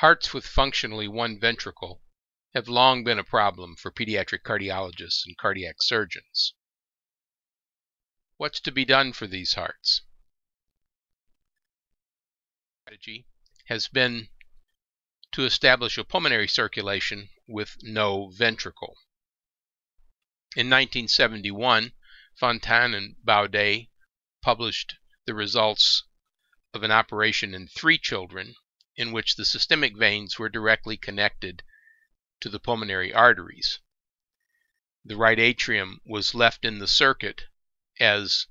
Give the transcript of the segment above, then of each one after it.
Hearts with functionally one ventricle have long been a problem for pediatric cardiologists and cardiac surgeons. What's to be done for these hearts? Strategy has been to establish a pulmonary circulation with no ventricle. In 1971, Fontan and Baudet published the results of an operation in 3 children in which the systemic veins were directly connected to the pulmonary arteries. The right atrium was left in the circuit as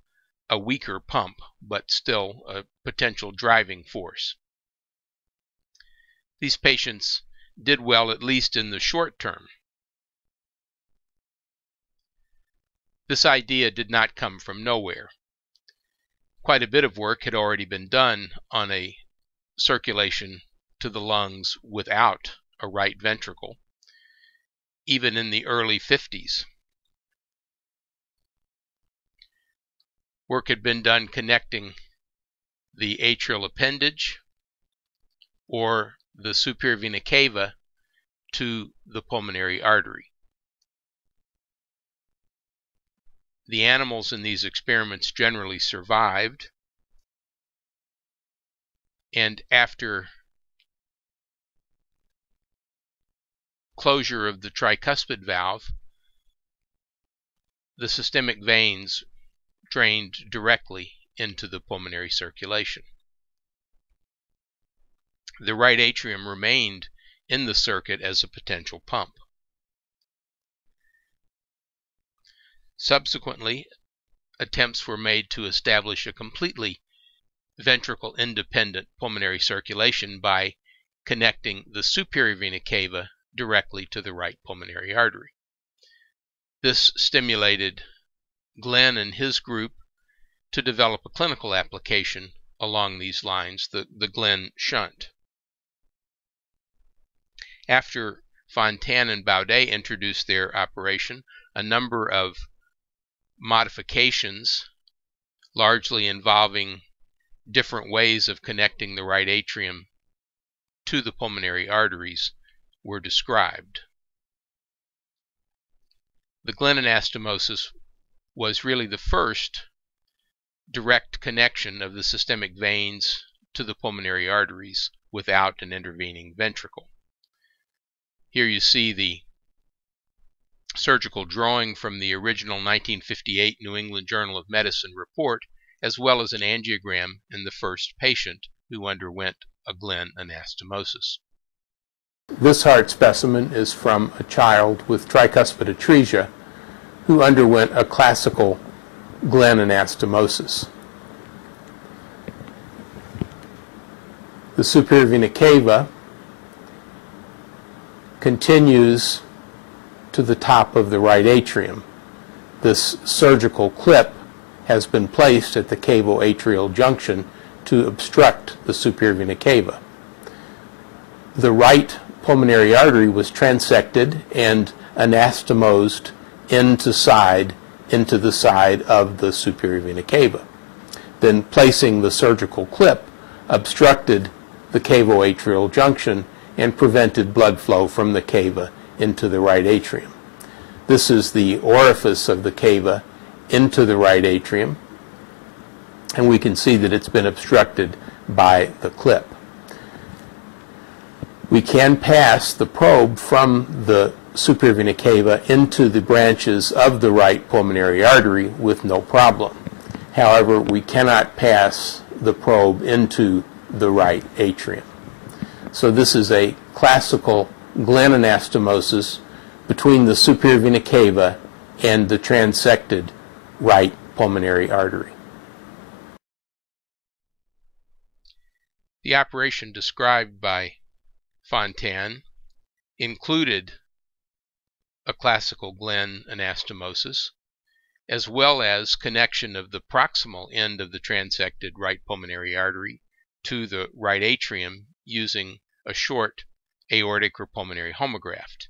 a weaker pump, but still a potential driving force. These patients did well, at least in the short term. This idea did not come from nowhere. Quite a bit of work had already been done on a circulation to the lungs without a right ventricle, even in the early 50s. Work had been done connecting the atrial appendage or the superior vena cava to the pulmonary artery. The animals in these experiments generally survived, and after closure of the tricuspid valve, the systemic veins drained directly into the pulmonary circulation. The right atrium remained in the circuit as a potential pump. Subsequently, attempts were made to establish a completely ventricle-independent pulmonary circulation by connecting the superior vena cava directly to the right pulmonary artery. This stimulated Glenn and his group to develop a clinical application along these lines, the Glenn shunt. After Fontan and Baudet introduced their operation, a number of modifications, largely involving different ways of connecting the right atrium to the pulmonary arteries, were described. The Glenn anastomosis was really the first direct connection of the systemic veins to the pulmonary arteries without an intervening ventricle. Here you see the surgical drawing from the original 1958 New England Journal of Medicine report, as well as an angiogram in the first patient who underwent a Glenn anastomosis. This heart specimen is from a child with tricuspid atresia who underwent a classical Glenn anastomosis. The superior vena cava continues to the top of the right atrium. This surgical clip has been placed at the cavo-atrial junction to obstruct the superior vena cava. The right pulmonary artery was transected and anastomosed into the side of the superior vena cava. Then placing the surgical clip obstructed the cavo-atrial junction and prevented blood flow from the cava into the right atrium. This is the orifice of the cava into the right atrium, and we can see that it's been obstructed by the clip. We can pass the probe from the superior vena cava into the branches of the right pulmonary artery with no problem. However, we cannot pass the probe into the right atrium. So this is a classical Glenn anastomosis between the superior vena cava and the transected right pulmonary artery. The operation described by Fontan included a classical Glenn anastomosis, as well as connection of the proximal end of the transected right pulmonary artery to the right atrium using a short aortic or pulmonary homograft.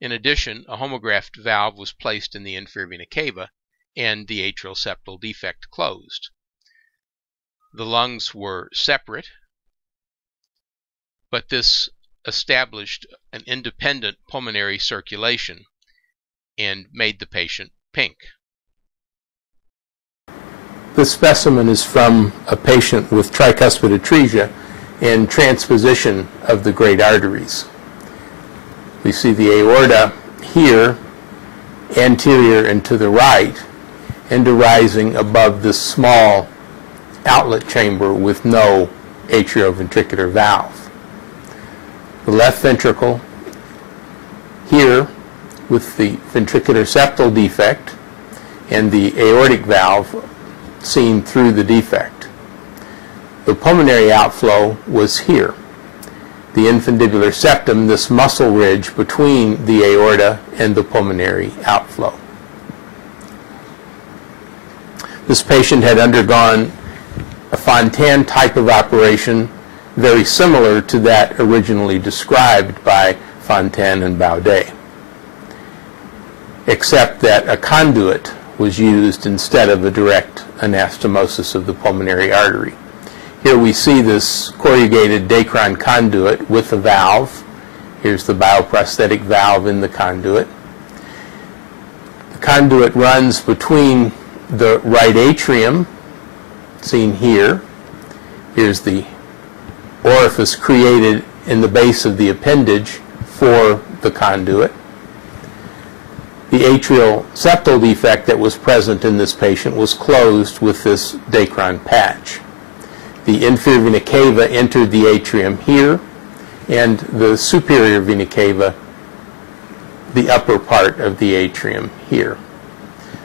In addition, a homographed valve was placed in the inferior vena cava and the atrial septal defect closed. The lungs were separate, but this established an independent pulmonary circulation and made the patient pink. This specimen is from a patient with tricuspid atresia and transposition of the great arteries. We see the aorta here, anterior and to the right, and arising above this small outlet chamber with no atrioventricular valve. The left ventricle here with the ventricular septal defect and the aortic valve seen through the defect. The pulmonary outflow was here. The infundibular septum, this muscle ridge between the aorta and the pulmonary outflow. This patient had undergone a Fontan type of operation very similar to that originally described by Fontan and Baudet, except that a conduit was used instead of a direct anastomosis of the pulmonary artery. Here we see this corrugated Dacron conduit with a valve. Here's the bioprosthetic valve in the conduit. The conduit runs between the right atrium, seen here. Here's the orifice created in the base of the appendage for the conduit. The atrial septal defect that was present in this patient was closed with this Dacron patch. The inferior vena cava entered the atrium here, and the superior vena cava, the upper part of the atrium here.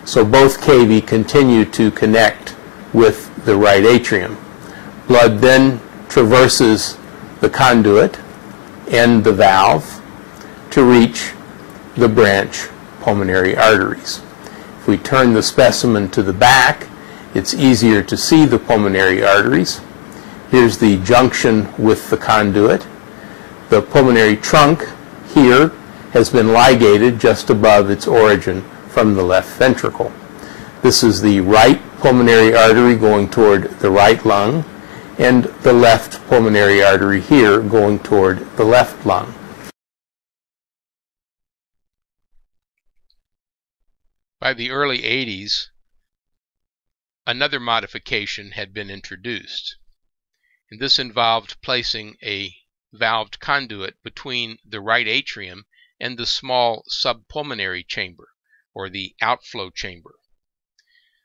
So both cavae continue to connect with the right atrium. Blood then traverses the conduit and the valve to reach the branch pulmonary arteries. If we turn the specimen to the back, it's easier to see the pulmonary arteries. Here's the junction with the conduit. The pulmonary trunk here has been ligated just above its origin from the left ventricle. This is the right pulmonary artery going toward the right lung, and the left pulmonary artery here going toward the left lung. By the early 80s, another modification had been introduced, and this involved placing a valved conduit between the right atrium and the small subpulmonary chamber, or the outflow chamber.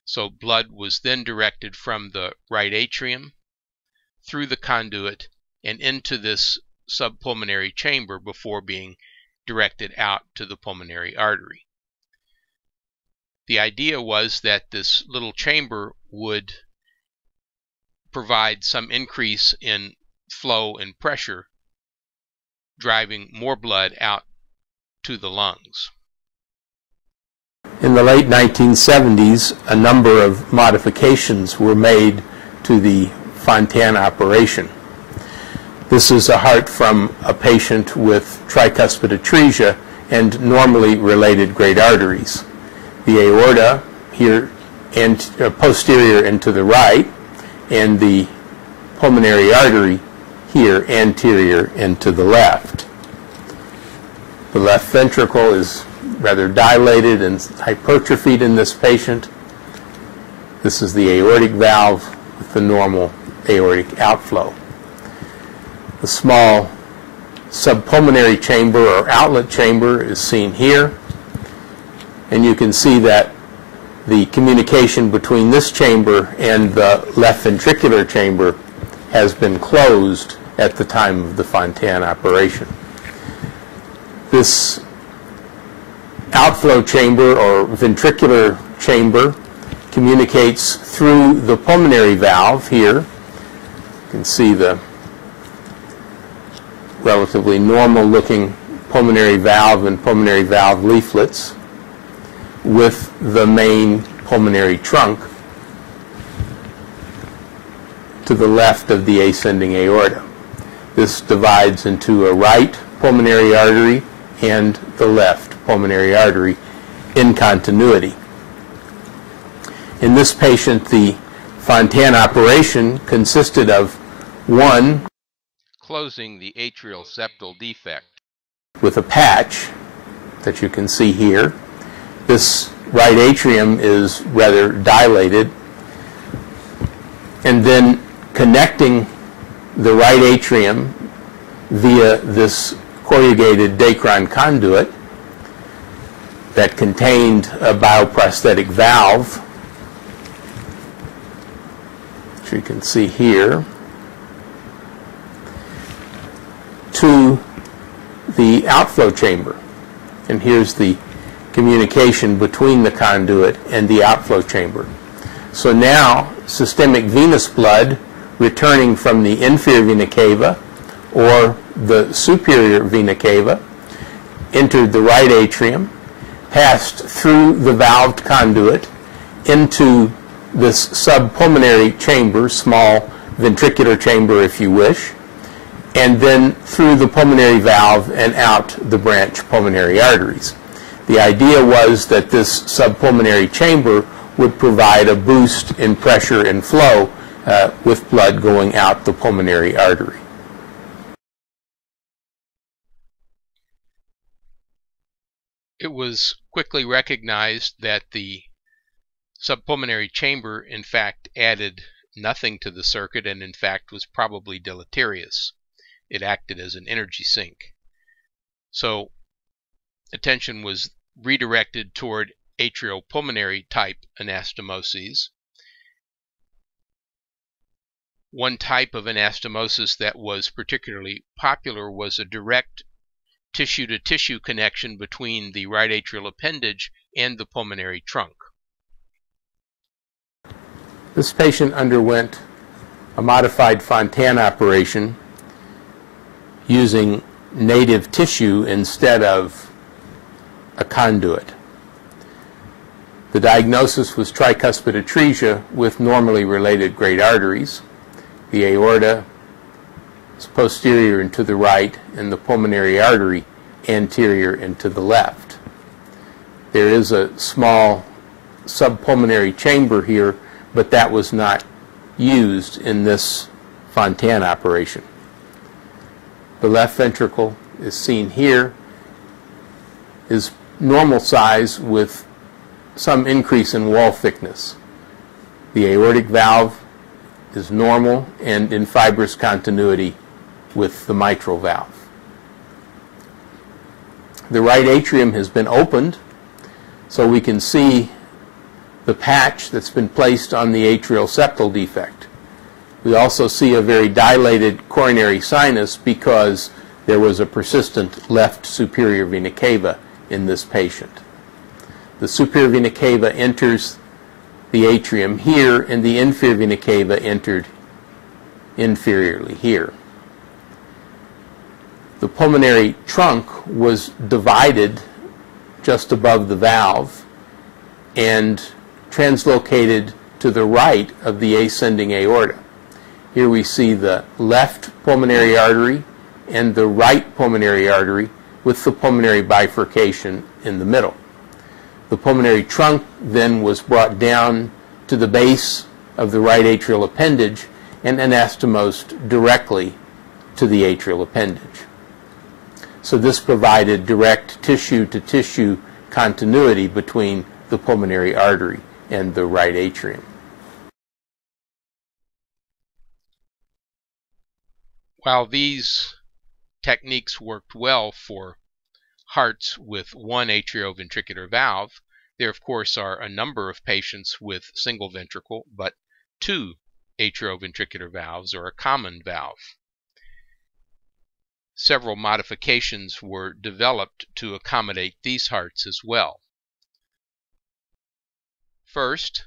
So blood was then directed from the right atrium through the conduit and into this subpulmonary chamber before being directed out to the pulmonary artery. The idea was that this little chamber would provide some increase in flow and pressure, driving more blood out to the lungs. In the late 1970s, a number of modifications were made to the Fontan operation. This is a heart from a patient with tricuspid atresia and normally related great arteries. The aorta here and posterior and to the right, and the pulmonary artery here anterior and to the left. The left ventricle is rather dilated and hypertrophied in this patient. This is the aortic valve with the normal aortic outflow. The small subpulmonary chamber or outlet chamber is seen here, and you can see that the communication between this chamber and the left ventricular chamber has been closed at the time of the Fontan operation. This outflow chamber or ventricular chamber communicates through the pulmonary valve here. You can see the relatively normal looking pulmonary valve and pulmonary valve leaflets with the main pulmonary trunk to the left of the ascending aorta. This divides into a right pulmonary artery and the left pulmonary artery in continuity. In this patient, the Fontan operation consisted of one closing the atrial septal defect. With a patch that you can see here, this right atrium is rather dilated, and then connecting the right atrium via this corrugated Dacron conduit that contained a bioprosthetic valve, which you can see here, to the outflow chamber. And here's the communication between the conduit and the outflow chamber. So now systemic venous blood returning from the inferior vena cava or the superior vena cava entered the right atrium, passed through the valved conduit into this subpulmonary chamber, small ventricular chamber if you wish, and then through the pulmonary valve and out the branch pulmonary arteries. The idea was that this subpulmonary chamber would provide a boost in pressure and flow with blood going out the pulmonary artery. It was quickly recognized that the subpulmonary chamber in fact added nothing to the circuit and in fact was probably deleterious. It acted as an energy sink. So attention was redirected toward atriopulmonary type anastomoses. One type of anastomosis that was particularly popular was a direct tissue-to-tissue connection between the right atrial appendage and the pulmonary trunk. This patient underwent a modified Fontan operation using native tissue instead of a conduit. The diagnosis was tricuspid atresia with normally related great arteries. The aorta is posterior and to the right, and the pulmonary artery anterior and to the left. There is a small subpulmonary chamber here, but that was not used in this Fontan operation. The left ventricle is seen here, is normal size with some increase in wall thickness. The aortic valve is normal and in fibrous continuity with the mitral valve. The right atrium has been opened, so we can see the patch that's been placed on the atrial septal defect. We also see a very dilated coronary sinus because there was a persistent left superior vena cava in this patient. The superior vena cava enters the atrium here, and the inferior vena cava entered inferiorly here. The pulmonary trunk was divided just above the valve and translocated to the right of the ascending aorta. Here we see the left pulmonary artery and the right pulmonary artery with the pulmonary bifurcation in the middle. The pulmonary trunk then was brought down to the base of the right atrial appendage and anastomosed directly to the atrial appendage. So this provided direct tissue-to-tissue continuity between the pulmonary artery and the right atrium. While these techniques worked well for hearts with one atrioventricular valve, there of course are a number of patients with single ventricle but two atrioventricular valves or a common valve. Several modifications were developed to accommodate these hearts as well. First,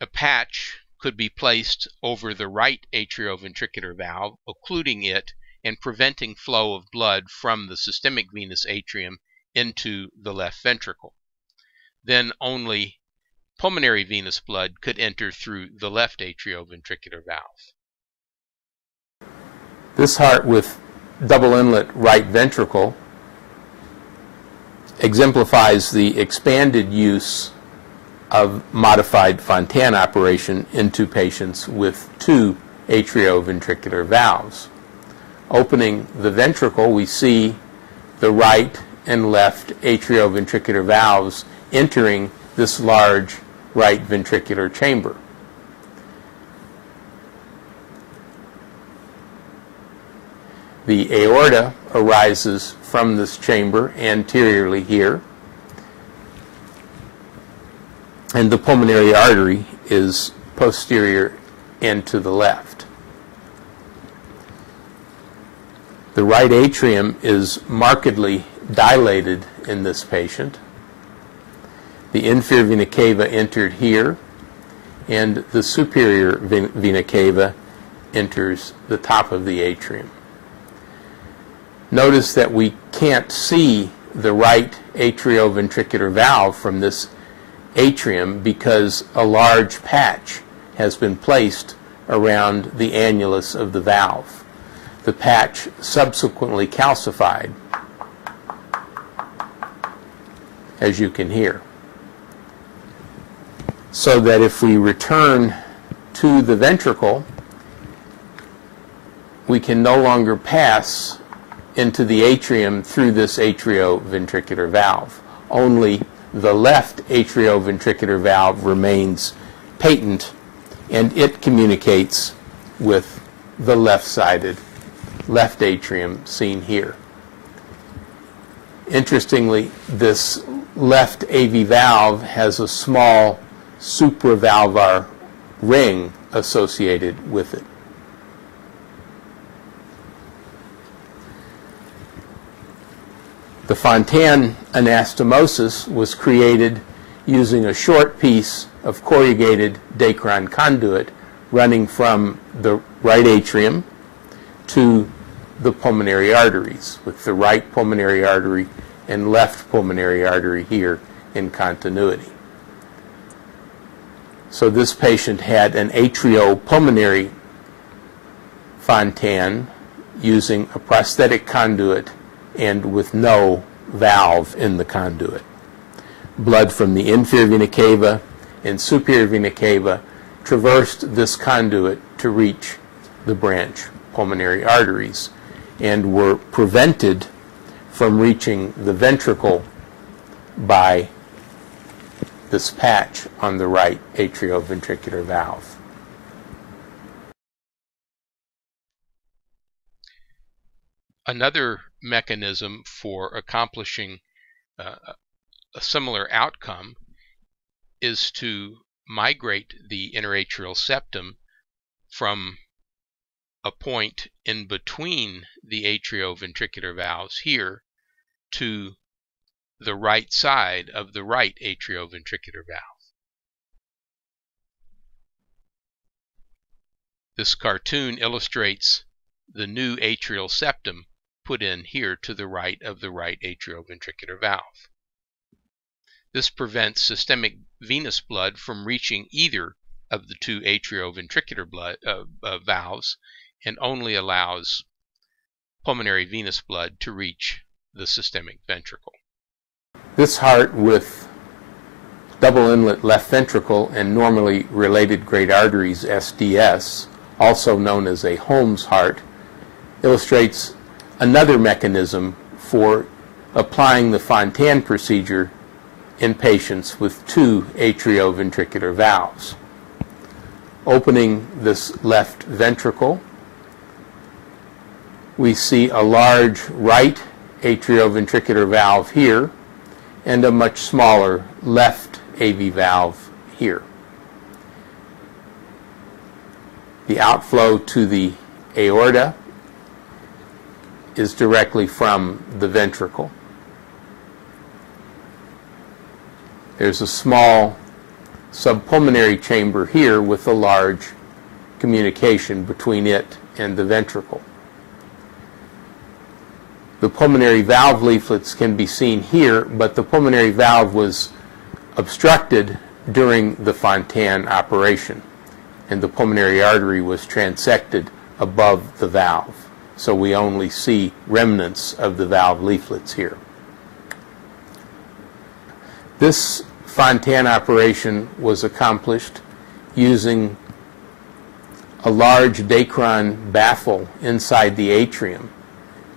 a patch could be placed over the right atrioventricular valve, occluding it and preventing flow of blood from the systemic venous atrium into the left ventricle. Then only pulmonary venous blood could enter through the left atrioventricular valve. This heart with double-inlet right ventricle exemplifies the expanded use of modified Fontan operation into patients with two atrioventricular valves. Opening the ventricle, we see the right and left atrioventricular valves entering this large right ventricular chamber. The aorta arises from this chamber anteriorly here, and the pulmonary artery is posterior and to the left. The right atrium is markedly dilated in this patient. The inferior vena cava entered here, and the superior vena cava enters the top of the atrium. Notice that we can't see the right atrioventricular valve from this atrium because a large patch has been placed around the annulus of the valve. The patch subsequently calcified, as you can hear. So that if we return to the ventricle, we can no longer pass into the atrium through this atrioventricular valve. Only the left atrioventricular valve remains patent, and it communicates with the left-sided left atrium seen here. Interestingly, this left AV valve has a small supravalvar ring associated with it. The Fontan anastomosis was created using a short piece of corrugated Dacron conduit running from the right atrium to the pulmonary arteries, with the right pulmonary artery and left pulmonary artery here in continuity. So this patient had an atriopulmonary Fontan using a prosthetic conduit and with no valve in the conduit. Blood from the inferior vena cava and superior vena cava traversed this conduit to reach the branch pulmonary arteries and were prevented from reaching the ventricle by this patch on the right atrioventricular valve. Another mechanism for accomplishing a similar outcome is to migrate the interatrial septum from a point in between the atrioventricular valves here to the right side of the right atrioventricular valve. This cartoon illustrates the new atrial septum put in here to the right of the right atrioventricular valve. This prevents systemic venous blood from reaching either of the two atrioventricular valves and only allows pulmonary venous blood to reach the systemic ventricle. This heart with double-inlet left ventricle and normally related great arteries, SDS, also known as a Holmes heart, illustrates another mechanism for applying the Fontan procedure in patients with two atrioventricular valves. Opening this left ventricle, we see a large right atrioventricular valve here and a much smaller left AV valve here. The outflow to the aorta is directly from the ventricle. There's a small subpulmonary chamber here with a large communication between it and the ventricle. The pulmonary valve leaflets can be seen here, but the pulmonary valve was obstructed during the Fontan operation, and the pulmonary artery was transected above the valve. So we only see remnants of the valve leaflets here. This Fontan operation was accomplished using a large dacron baffle inside the atrium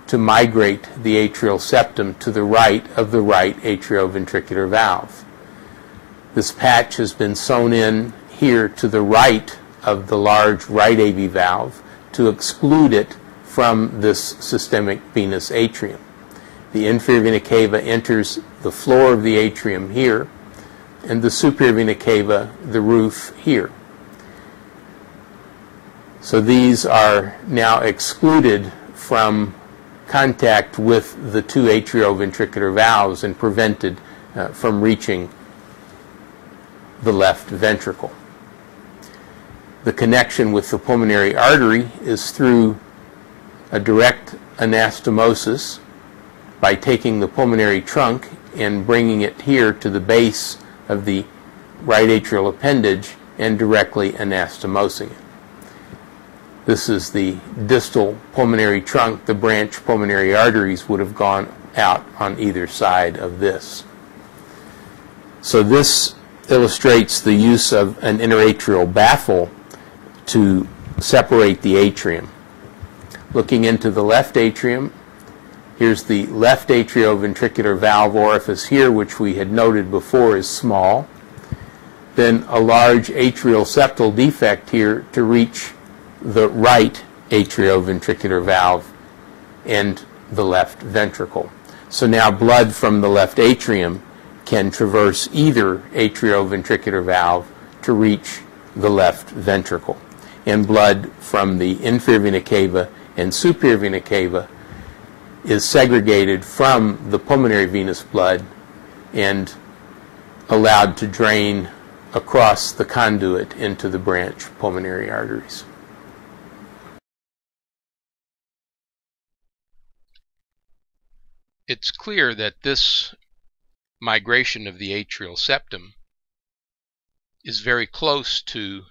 to migrate the atrial septum to the right of the right atrioventricular valve. This patch has been sewn in here to the right of the large right AV valve to exclude it from this systemic venous atrium. The inferior vena cava enters the floor of the atrium here, and the superior vena cava the roof here. So these are now excluded from contact with the two atrioventricular valves and prevented from reaching the left ventricle. The connection with the pulmonary artery is through a direct anastomosis by taking the pulmonary trunk and bringing it here to the base of the right atrial appendage and directly anastomosing it. This is the distal pulmonary trunk. The branch pulmonary arteries would have gone out on either side of this. So this illustrates the use of an interatrial baffle to separate the atrium. Looking into the left atrium, here's the left atrioventricular valve orifice here, which we had noted before is small. Then a large atrial septal defect here to reach the right atrioventricular valve and the left ventricle. So now blood from the left atrium can traverse either atrioventricular valve to reach the left ventricle. And blood from the inferior vena cava and superior vena cava is segregated from the pulmonary venous blood and allowed to drain across the conduit into the branch pulmonary arteries. It's clear that this migration of the atrial septum is very close to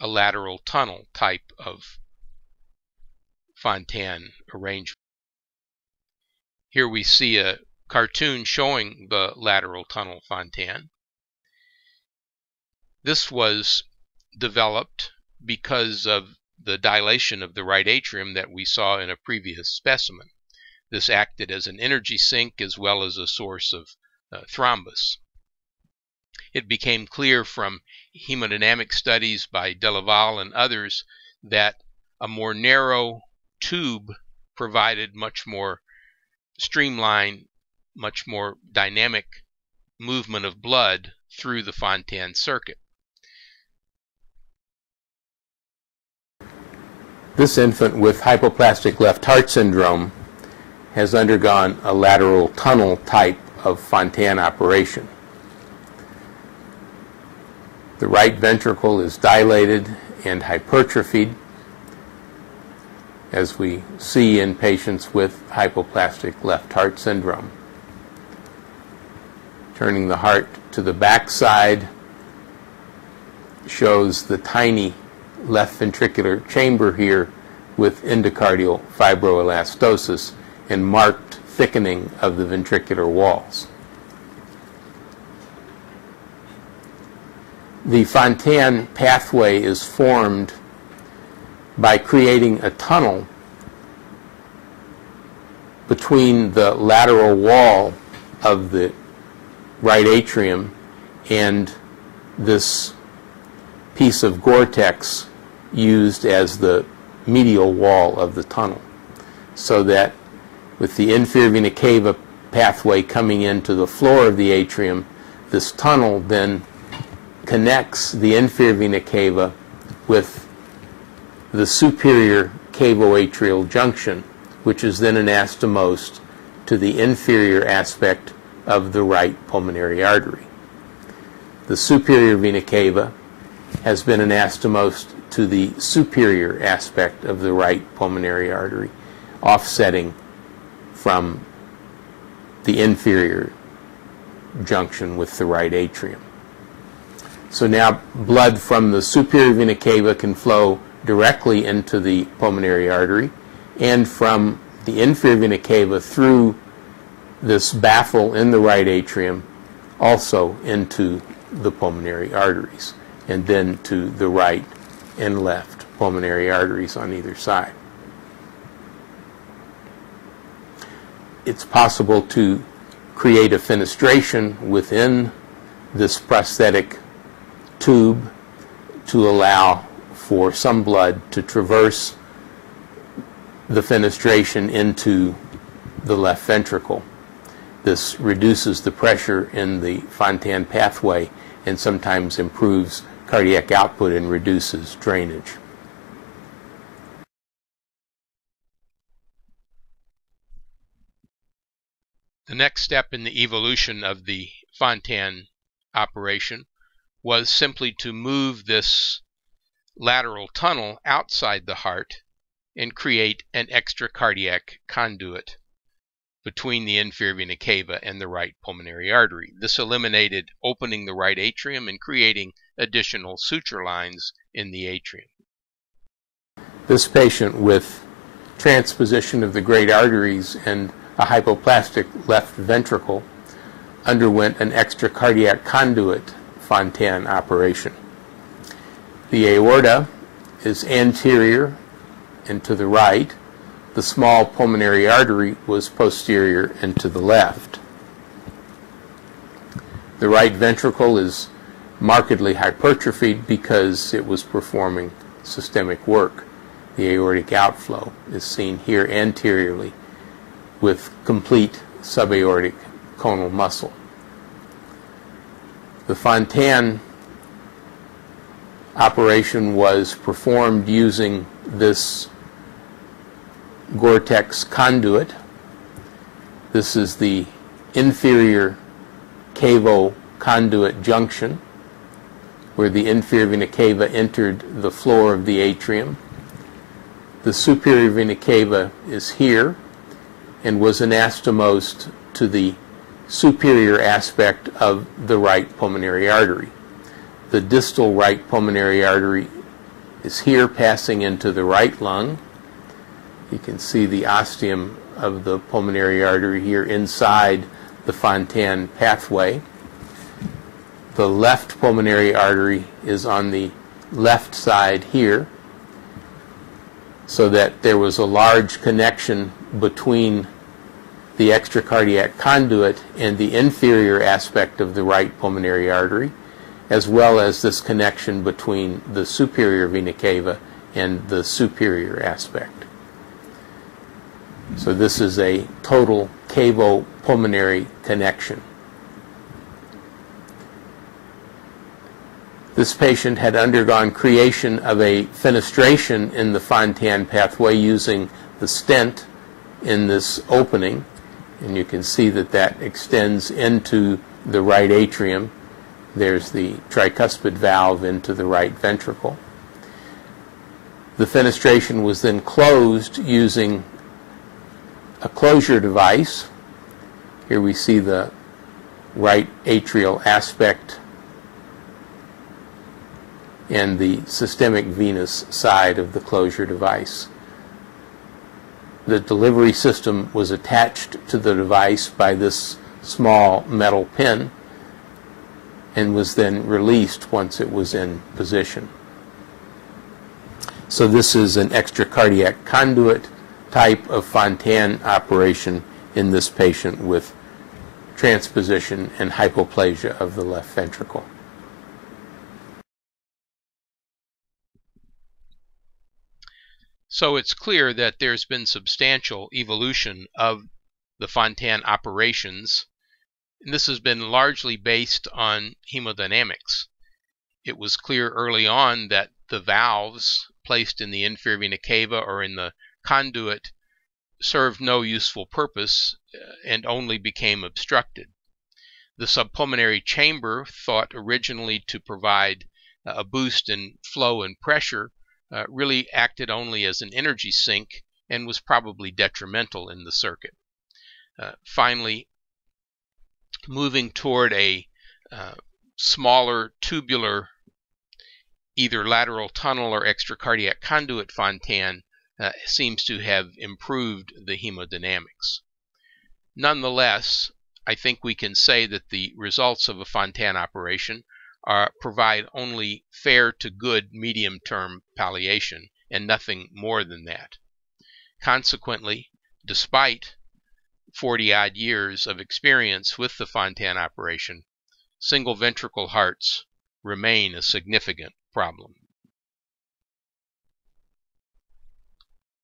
a lateral tunnel type of Fontan arrangement. Here we see a cartoon showing the lateral tunnel Fontan. This was developed because of the dilation of the right atrium that we saw in a previous specimen. This acted as an energy sink as well as a source of thrombus. It became clear from hemodynamic studies by Delaval and others that a more narrow tube provided much more streamlined, much more dynamic movement of blood through the Fontan circuit. This infant with hypoplastic left heart syndrome has undergone a lateral tunnel type of Fontan operation. The right ventricle is dilated and hypertrophied, as we see in patients with hypoplastic left heart syndrome. Turning the heart to the back side shows the tiny left ventricular chamber here with endocardial fibroelastosis and marked thickening of the ventricular walls. The Fontan pathway is formed by creating a tunnel between the lateral wall of the right atrium and this piece of Gore-Tex used as the medial wall of the tunnel, so that with the inferior vena cava pathway coming into the floor of the atrium, this tunnel then connects the inferior vena cava with the superior cavoatrial junction, which is then anastomosed to the inferior aspect of the right pulmonary artery. The superior vena cava has been anastomosed to the superior aspect of the right pulmonary artery, offsetting from the inferior junction with the right atrium. So now blood from the superior vena cava can flow directly into the pulmonary artery, and from the inferior vena cava through this baffle in the right atrium also into the pulmonary arteries, and then to the right and left. pulmonary arteries on either side. It's possible to create a fenestration within this prosthetic tube to allow for some blood to traverse the fenestration into the left ventricle. This reduces the pressure in the Fontan pathway and sometimes improves cardiac output and reduces drainage. The next step in the evolution of the Fontan operation was simply to move this lateral tunnel outside the heart and create an extracardiac conduit between the inferior vena cava and the right pulmonary artery. This eliminated opening the right atrium and creating additional suture lines in the atrium. This patient with transposition of the great arteries and a hypoplastic left ventricle underwent an extracardiac conduit Fontan operation. The aorta is anterior and to the right. The small pulmonary artery was posterior and to the left. The right ventricle is markedly hypertrophied because it was performing systemic work. The aortic outflow is seen here anteriorly with complete subaortic conal muscle. The Fontan operation was performed using this Gore-Tex conduit. This is the inferior cavo-conduit junction where the inferior vena cava entered the floor of the atrium. The superior vena cava is here and was anastomosed to the superior aspect of the right pulmonary artery. The distal right pulmonary artery is here passing into the right lung. You can see the ostium of the pulmonary artery here inside the Fontan pathway. The left pulmonary artery is on the left side here, so that there was a large connection between the extracardiac conduit and the inferior aspect of the right pulmonary artery, as well as this connection between the superior vena cava and the superior aspect. So this is a total cavo-pulmonary connection. This patient had undergone creation of a fenestration in the Fontan pathway using the stent in this opening, and you can see that that extends into the right atrium. There's the tricuspid valve into the right ventricle. The fenestration was then closed using a closure device. Here we see the right atrial aspect and the systemic venous side of the closure device. The delivery system was attached to the device by this small metal pin and was then released once it was in position. So this is an extracardiac conduit type of Fontan operation in this patient with transposition and hypoplasia of the left ventricle. So it's clear that there's been substantial evolution of the Fontan operations, and this has been largely based on hemodynamics. It was clear early on that the valves placed in the inferior vena cava or in the conduit served no useful purpose and only became obstructed. The subpulmonary chamber, thought originally to provide a boost in flow and pressure, really acted only as an energy sink and was probably detrimental in the circuit. Finally, moving toward a smaller tubular either lateral tunnel or extracardiac conduit Fontan seems to have improved the hemodynamics. Nonetheless, I think we can say that the results of a Fontan operation provide only fair to good medium-term palliation and nothing more than that. Consequently, despite 40-odd years of experience with the Fontan operation, single ventricle hearts remain a significant problem.